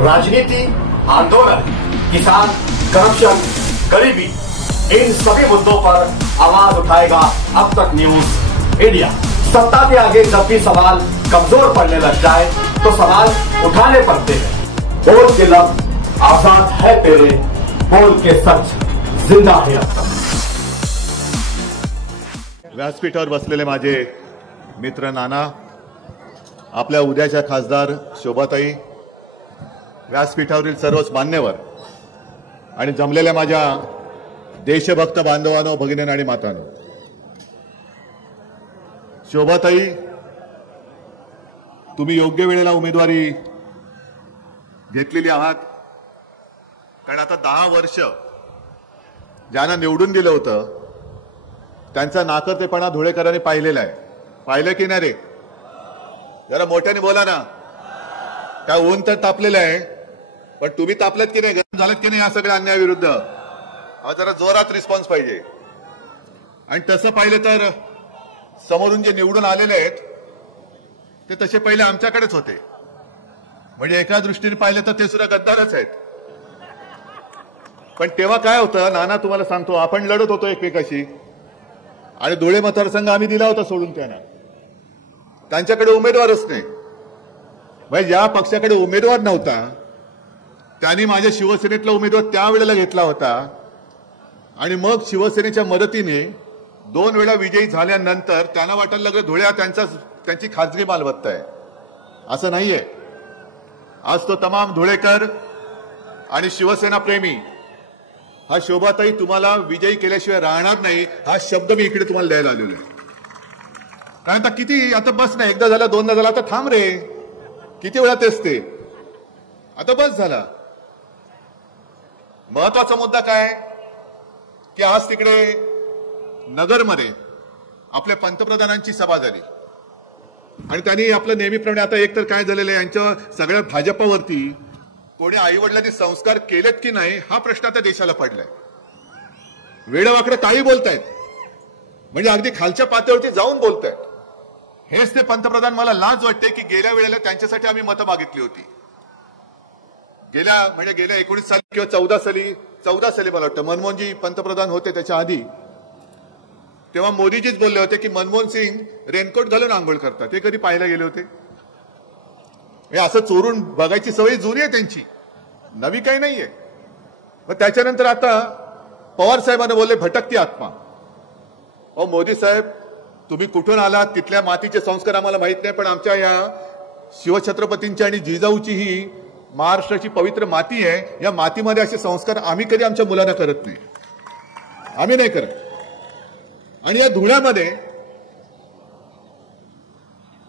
राजनीति, आंदोलन, किसान, करप्शन, गरीबी, इन सभी मुद्दों पर आवाज उठाएगा अब तक न्यूज इंडिया। सत्ता के आगे जब भी सवाल कमजोर पड़ने लग जाए तो सवाल उठाने पड़ते हैं। बोल के लफ्ज आजाद है तेरे, बोल के सच जिंदा है अब तक। व्यासपीठावर बसलेले माझे मित्र नाना, आपल्या उद्याच्या खासदार शोभाताई, व्यासपीठावरील सर्वच मान्यवर आणि जमलेल्या माझ्या देशभक्त बांधवांनो, भगिनींनो आणि मातांनो, शोभाताई, तुम्ही योग्य वेळेला उमेदवारी घेतलेली आहात. कारण आता 10 वर्ष ज्यांना निवडून दिलं होतं त्यांचा नाकर्तेपणा धुळेकरांनी पाहिलेला आहे. पाहिलं की नाही रे? जरा मोठ्याने बोला ना. काय ऊन तर तापलेलं आहे, पण तुम्ही तापलेत की नाही, गरम झालेत की नाही या सगळ्या अन्यायाविरुद्ध? जरा जोरात रिस्पॉन्स पाहिजे. आणि तसं पाहिलं तर समोरून जे निवडून आलेले आहेत ते तसे पहिले आमच्याकडेच होते. म्हणजे एका दृष्टीने पाहिलं तर ते सुद्धा गद्दारच आहेत. पण तेव्हा काय होतं नाना, तुम्हाला सांगतो, आपण लढत होतो एकमेकाशी आणि धुळे मतदारसंघ आम्ही दिला होता सोडून. त्यांच्याकडे उमेदवारच नाही. म्हणजे ज्या पक्षाकडे उमेदवार नव्हता त्यांनी माझ्या शिवसेनेतला उमेदवार त्यावेळेला घेतला होता आणि मग शिवसेनेच्या मदतीने 2 वेळा विजयी झाल्यानंतर त्यांना वाटायला लागलं धुळे त्यांची खाजगी मालमत्ता आहे. असं नाहीये. आज तो तमाम धुळेकर आणि शिवसेना प्रेमी हा शोभाताई तुम्हाला विजयी केल्याशिवाय राहणार नाही, हा शब्द मी इकडे तुम्हाला द्यायला आलेलो आहे. कारण आता किती, आता बस नाही, एकदा झाला, दोनदा झाला, आता थांब रे, किती वेळा तेच ते, आता बस झाला. महत्वाचा मुद्दा काय की आज तिकडे नगरमध्ये आपल्या पंतप्रधानांची सभा झाली आणि त्यांनी आपलं नेहमीप्रमाणे, आता एकतर काय झालेलं आहे, यांच्या सगळ्या भाजपावरती कोणी आईवडिलांनी संस्कार केलेत की नाही हा प्रश्न आता देशाला पडलाय. वेडवाकडे काही बोलतायत, म्हणजे अगदी खालच्या पातळीवरती जाऊन बोलतायत. हेच ते पंतप्रधान, मला लाज वाटते की गेल्या वेळेला त्यांच्यासाठी आम्ही मतं मागितली होती. गेल्या 19 साली किंवा 14 साली मला वाटतं मनमोहनजी पंतप्रधान होते त्याच्या आधी, तेव्हा मोदीजीच बोलले होते की मनमोहन सिंग रेनकोट घालून आंघोळ करतात. ते कधी पाहायला गेले होते? असं चोरून बघायची सवय जुनी आहे त्यांची, नवी काही नाहीये. मग त्याच्यानंतर आता पवार साहेबांना बोलले भटकती आत्मा. अहो मोदी साहेब, तुम्ही कुठून आलात, तिथल्या मातीचे संस्कार आम्हाला माहित नाही, पण आमच्या या शिवछत्रपतींची आणि जिजाऊची ही महाराष्ट्राची पवित्र माती आहे. या मातीमध्ये असे संस्कार आम्ही कधी आमच्या मुलांना करत नाही, आम्ही नाही करत. आणि या धुळ्यामध्ये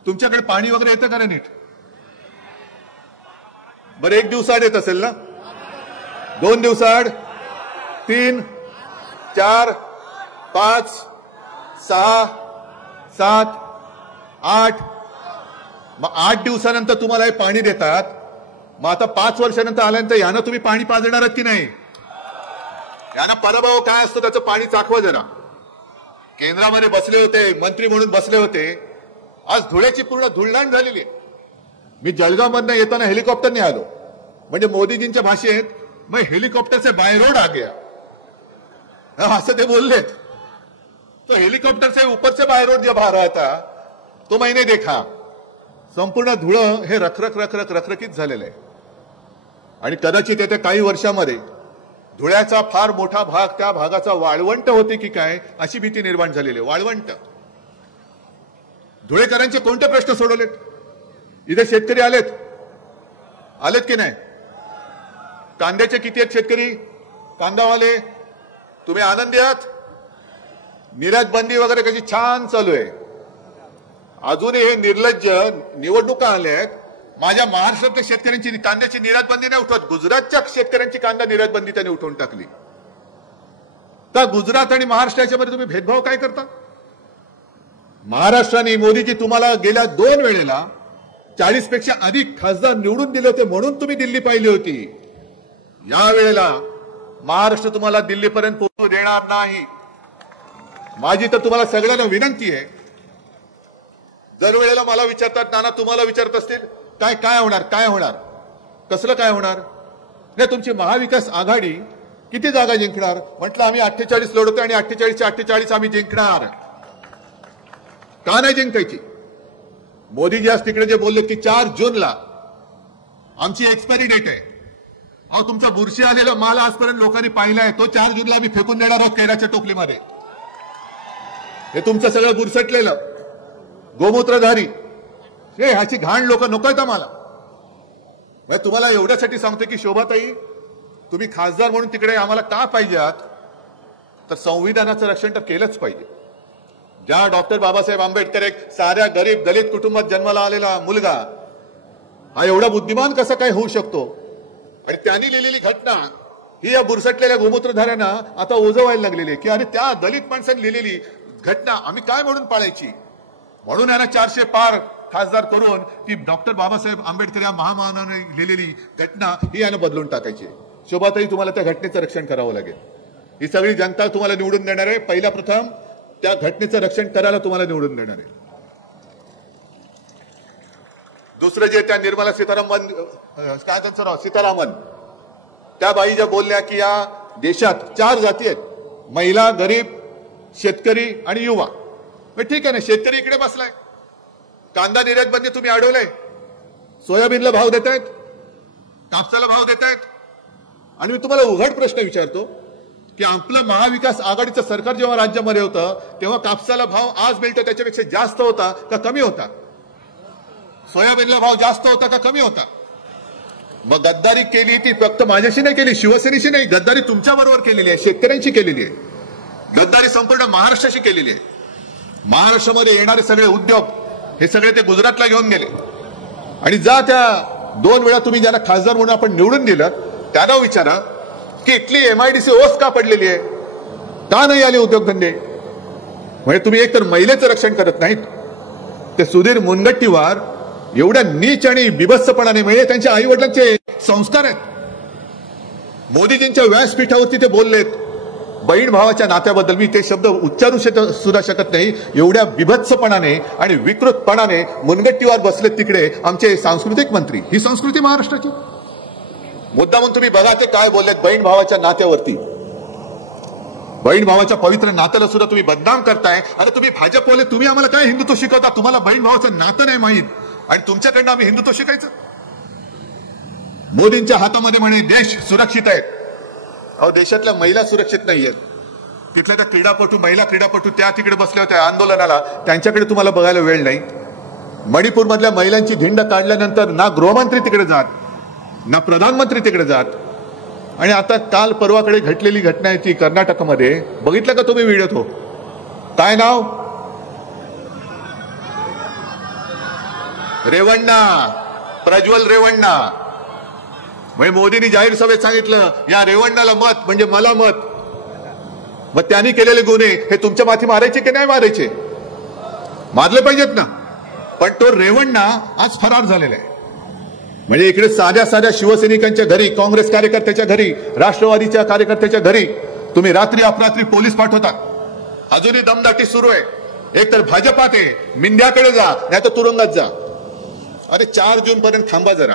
तुमच्याकडे पाणी वगैरे येतं का नीट? बरं, 1 दिवसाआड येत असेल ना? 2 दिवसाआड, 3, 4, 5, 6, 7, 8. मग 8 दिवसानंतर तुम्हाला हे पाणी देतात. मग आता 5 वर्षानंतर आल्यानंतर यानं तुम्ही पाणी पाजणार की नाही? यांना पराभव काय असतो त्याचं पाणी चाखवा जरा. केंद्रामध्ये बसले होते, मंत्री म्हणून बसले होते, आज धुळ्याची पूर्ण धुळदाण झालेली आहे. मी जळगावमधनं येताना हेलिकॉप्टरने आलो, म्हणजे मोदीजींच्या भाषेत मग हेलिकॉप्टर से बाय रोड आ गया, असं ते बोललेत. तो हेलिकॉप्टर से ऊपर से बाय रोड जब आ रहा था तो मैंने देखा. संपूर्ण धुळं हे रखरखीत झालेलं आहे. आणि कदाचित येत्या काही वर्षामध्ये धुळ्याचा फार मोठा भाग त्या भागाचा वाळवंट होते की काय अशी भीती निर्माण झालेली आहे. वाळवंट. धुळेकरांचे कोणते प्रश्न सोडवलेत? इथे शेतकरी आलेत की नाही? कांद्याचे किती आहेत शेतकरी, कांदावाले? तुम्ही आनंदी आहात? निर्यात बंदी वगैरे कशी छान चालू आहे. अजूनही हे निर्लज्ज निवडणुका आल्यात. माझ्या महाराष्ट्रातल्या शेतकऱ्यांची कांद्याची निर्यात बंदी नाही उठवत, गुजरातच्या शेतकऱ्यांची कांदा निर्यात बंदी त्यांनी उठवून टाकली. तर गुजरात आणि महाराष्ट्राच्या मध्ये तुम्ही भेदभाव काय करता? महाराष्ट्राने मोदीजी तुम्हाला गेल्या 2 वेळेला 40 पेक्षा अधिक खासदार निवडून दिले होते म्हणून तुम्ही दिल्ली पाहिली होती. या वेळेला महाराष्ट्र तुम्हाला दिल्लीपर्यंत पोहोचू देणार नाही. माझी तर तुम्हाला सगळ्यांना विनंती आहे, दरवेळेला मला विचारतात, नाना तुम्हाला विचारत असतील काय काय होणार काय होणार, कसलं काय होणार? नाही, तुमची महाविकास आघाडी किती जागा जिंकणार? म्हटलं आम्ही 48 लढवतो आणि 48च्या 48 आम्ही जिंकणार. का नाही जिंकायची? मोदीजी आज तिकडे जे बोलले की 4 जूनला आमची एक्सपायरी डेट आहे. अहो, तुमचा बुरशी आलेला माल आजपर्यंत लोकांनी पाहिलाय, तो 4 जूनला आम्ही फेकून देणार आहोत कैराच्या टोपलीमध्ये. हे तुमचं सगळं बुरसटलेलं गोमूत्रधारी हे ह्याची घाण लोक नकोय आम्हाला. तुम्हाला एवढ्यासाठी सांगतो की शोभाताई, तुम्ही खासदार म्हणून तिकडे आम्हाला का पाहिजे आहात? तर संविधानाचं रक्षण तर केलंच पाहिजे. ज्या डॉक्टर बाबासाहेब आंबेडकर एक साऱ्या गरीब दलित कुटुंबात जन्माला आलेला मुलगा हा एवढा बुद्धिमान कसा काय होऊ शकतो? आणि त्यांनी लिहिलेली घटना ही या बुरसटलेल्या गोमूत्रधाऱ्यांना आता ओझवायला लागलेली आहे की अरे त्या दलित माणसांनी लिहिलेली घटना आम्ही काय म्हणून पाळायची? म्हणून यांना 400 पार खासदार करून ती डॉक्टर बाबासाहेब आंबेडकर या महामानवाने लिहिलेली घटना ही यानं बदलून टाकायची. शोभाताई, तुम्हाला त्या घटनेचं रक्षण करावं लागेल. ही सगळी जनता तुम्हाला निवडून देणार आहे. पहिला प्रथम त्या घटनेचं रक्षण करायला तुम्हाला निवडून देणार आहे. दुसरं जे त्या निर्मला सीतारामन काय त्यांचं नाव सीतारामन त्या बाई ज्या बोलल्या की या देशात 4 जाती आहेत, महिला, गरीब, शेतकरी आणि युवा. ठीक आहे ना, शेतकरी इकडे बसलाय, कांदा निर्यात बंदी तुम्ही अडवलंय, सोयाबीनला भाव देत आहेत, कापसाला भाव देत आहेत. आणि मी तुम्हाला उघड प्रश्न विचारतो की आपलं महाविकास आघाडीचं सरकार जेव्हा राज्यामध्ये होतं तेव्हा कापसाला भाव आज मिळतो त्याच्यापेक्षा जास्त होता का कमी होता? सोयाबीनला भाव जास्त होता का कमी होता? मग गद्दारी केली ती फक्त माझ्याशी नाही केली, शिवसेनेशी नाही, गद्दारी तुमच्या बरोबर केलेली आहे, शेतकऱ्यांशी केलेली आहे, गद्दारी संपूर्ण महाराष्ट्राशी केलेली आहे. महाराष्ट्रामध्ये येणारे सगळे उद्योग हे सगळे ते गुजरातला घेऊन गेले. आणि जा त्या 2 वेळा तुम्ही ज्यांना खासदार म्हणून आपण निवडून दिलं त्यांना विचारा की इथली MIDC ओस का पडलेली आहे, का नाही आले उद्योगधंदे? म्हणजे तुम्ही एकतर महिलेचं रक्षण करत नाहीत, ते सुधीर मुनगट्टीवार एवढ्या नीच आणि बिभत्सपणाने म्हणजे त्यांच्या आई वडिलांचे संस्कार आहेत. मोदीजींच्या व्यासपीठावरती ते बोललेत बहीण भावाच्या नात्याबद्दल, मी ते शब्द उच्चारू सुद्धा शकत नाही, एवढ्या बिभत्सपणाने आणि विकृतपणाने मुनगट्टीवार बसलेत तिकडे आमचे सांस्कृतिक मंत्री. ही संस्कृती महाराष्ट्राची. मुद्दा म्हणून तुम्ही बघा ते काय बोललेत बहीण भावाच्या नात्यावरती. बहीण भावाच्या पवित्र नात्याला सुद्धा तुम्ही बदनाम करताय. अरे तुम्ही भाजपवाले, तुम्ही आम्हाला काय हिंदुत्व शिकवता? तुम्हाला बहीण भावाचं नातं नाही माहीत आणि तुमच्याकडनं आम्ही हिंदुत्व शिकायचं? मोदींच्या हातामध्ये म्हणे देश सुरक्षित आहे. अहो, देशातल्या महिला सुरक्षित नाहीयेत. तिथल्या त्या क्रीडापटू, महिला क्रीडापटू त्या तिकडे बसल्या होत्या आंदोलनाला, त्यांच्याकडे तुम्हाला बघायला वेळ नाही. मणिपूर मधल्या महिलांची धिंड काढल्यानंतर ना गृहमंत्री तिकडे जात, ना प्रधानमंत्री तिकडे जात. आणि आता काल परवाकडे घडलेली घटना आहे ती कर्नाटकमध्ये, बघितलं का तुम्ही व्हिडिओ? तो काय नाव? रेवण्णा, प्रज्वल रेवण्णा. म्हणजे मोदींनी जाहीर सभेत सांगितलं या रेवण्णाला मत म्हणजे मला मत. मग त्यांनी केलेले गुन्हे हे तुमच्या माथी मारायचे की नाही मारायचे? मारले पाहिजेत ना. पण तो रेवण्णा आज फरार झालेला आहे. म्हणजे इकडे साध्या साध्या शिवसैनिकांच्या घरी, काँग्रेस कार्यकर्त्याच्या घरी, राष्ट्रवादीच्या कार्यकर्त्याच्या घरी तुम्ही रात्री अपरात्री पोलीस पाठवतात. अजूनही दमदाटी सुरू आहे. एकतर भाजपात आहे, मिंध्याकडे जा नाही तर तुरुंगात जा. अरे 4 जून पर्यंत थांबा जरा.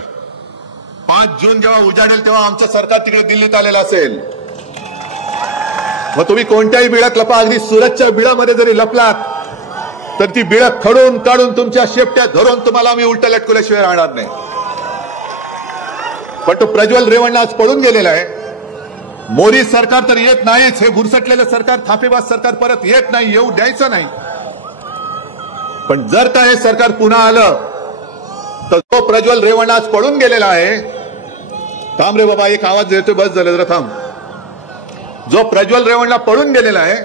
5 जून जेव्हा उजाडेल तेव्हा आमचं सरकार तिकडे दिल्लीत आलेलं असेल. मग तुम्ही कोणत्याही बिळात लपा, अगदी सुरतच्या बिळामध्ये जरी लपलात तर ती बिळं खडून काढून तुमच्या शेपट्यात धरून तुम्हाला आम्ही उलट लटकवल्याशिवाय राहणार नाही. पण तो प्रज्वल रेवण्णा आज पळून गेलेला आहे. मोदी सरकार तर येत नाहीच. हे बुरसटलेलं सरकार, थापेबाज सरकार परत येत नाही, येऊ द्यायचं नाही. पण जर का हे सरकार पुन्हा आलं तर तो प्रज्वल रेवण्णा आज पळून गेलेला आहे. थांब रे बाबा, एक आवाज येतोय, बस झालं जरा थांब. जो प्रज्वल रेवण्णा पळून गेलेला आहे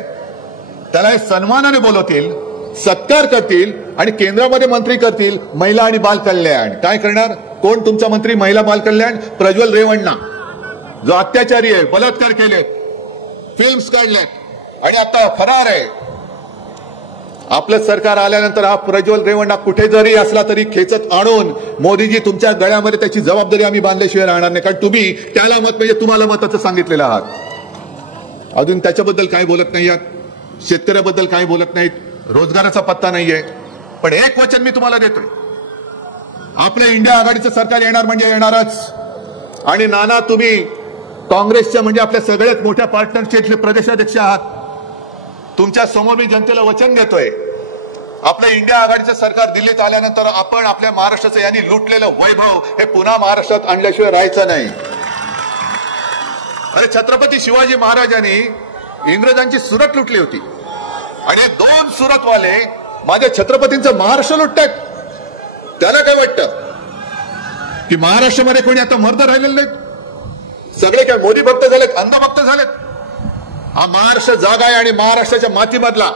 त्याला हे सन्मानाने बोलवतील, सत्कार करतील आणि केंद्रामध्ये मंत्री करतील महिला आणि बाल कल्याण. काय करणार? कोण तुमचा मंत्री महिला बाल कल्याण? प्रज्वल रेवण्णा, जो अत्याचारी आहे, बलात्कार केले, फिल्म्स काढल्यात आणि आता फरार आहे. आपलं सरकार आल्यानंतर हा प्रज्वल रेवण्णा कुठे जरी असला तरी खेचत आणून मोदीजी तुमच्या गळ्यामध्ये त्याची जबाबदारी आम्ही बांधल्याशिवाय राहणार नाही. कारण तुम्ही त्याला मत म्हणजे तुम्हाला मताचं सांगितलेलं आहात. अजून त्याच्याबद्दल काय बोलत नाही आहात, शेतकऱ्याबद्दल काय बोलत नाहीत, रोजगाराचा पत्ता नाहीये. पण एक वचन मी तुम्हाला देतोय, आपल्या इंडिया आघाडीचं सरकार येणार म्हणजे येणारच. आणि नाना तुम्ही काँग्रेसच्या म्हणजे आपल्या सगळ्यात मोठ्या पार्टनरचे प्रदेशाध्यक्ष आहात. तुमच्या समोर मी जनतेला वचन देतोय, आपलं इंडिया आघाडीचं सरकार दिल्लीत आल्यानंतर आपण आपल्या महाराष्ट्राचं यांनी लुटलेलं वैभव हे पुन्हा महाराष्ट्रात आणल्याशिवाय राहायचं नाही. अरे छत्रपती शिवाजी महाराजांनी इंग्रजांची सुरत लुटली होती आणि 2 सुरतवाले माझ्या छत्रपतींचं महाराष्ट्र लुटतात. त्याला काय वाटतं की महाराष्ट्रामध्ये कोणी आता मर्द राहिलेले नाहीत? सगळे काय मोदी भक्त झालेत, अंधभक्त झालेत? हा महाराष्ट्र जागा आहे आणि महाराष्ट्राच्या मातीमधला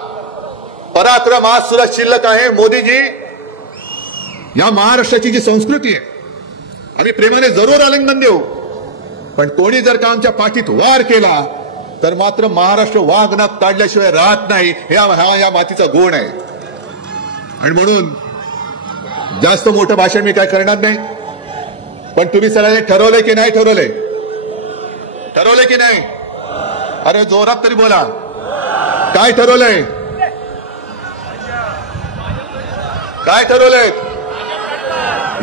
पराक्रम आज सुद्धा शिल्लक आहे. मोदीजी, या महाराष्ट्राची जी संस्कृती आहे आम्ही प्रेमाने जरूर आलिंगन देऊ, पण कोणी जर का आमच्या पाठीत वार केला तर मात्र महाराष्ट्र वाघनात काढल्याशिवाय राहत नाही. हा या मातीचा गुण आहे. आणि म्हणून जास्त मोठं भाषण मी काय करणार नाही, पण तुम्ही सगळ्यांनी ठरवलंय की नाही ठरवलंय? ठरवलंय की नाही? अरे जोरात तरी बोला, काय ठरवलंय? काय ठरवलंय?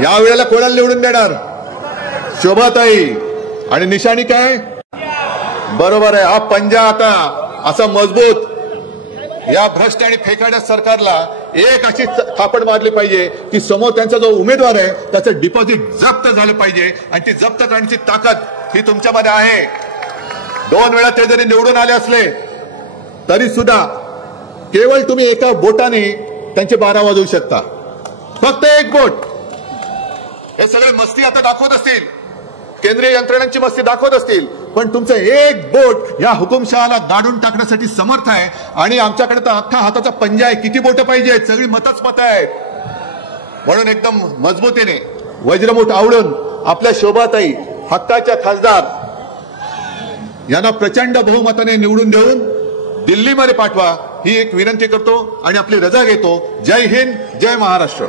यावेळेला कोणाला निवडून देणार? शोभाताई. आणि निशाणी काय? बरोबर आहे, हा पंजा आता असा मजबूत. या भ्रष्ट आणि फेकाड्या सरकारला एक अशी थापड मारली पाहिजे की समोर त्यांचा जो उमेदवार आहे त्याचं डिपॉझिट जप्त झालं पाहिजे. आणि ती जप्त करण्याची ताकद ही तुमच्यामध्ये आहे. 2 वेळा ते जरी निवडून आले असले तरी सुद्धा केवळ तुम्ही एका बोटाने त्यांचे 12 वाजवू शकता. फक्त एक बोट. हे सगळे मस्ती आता दाखवत असतील, केंद्रीय यंत्रणांची मस्ती दाखवत असतील, पण तुमचं एक बोट या हुकुमशहाला दाडून टाकण्यासाठी समर्थ आहे. आणि आमच्याकडे तर अख्खा हाताचा पंजा आहे. किती बोट पाहिजे? सगळी मतच मत आहेत. म्हणून एकदम मजबूतीने वज्रमुठ आवडून आपल्या शोभाताई हक्काच्या खासदार यांना प्रचंड बहुमताने निवडून देऊन दिल्लीमध्ये पाठवा ही एक विनंती करतो आणि आपली रजा घेतो. जय हिंद, जय महाराष्ट्र.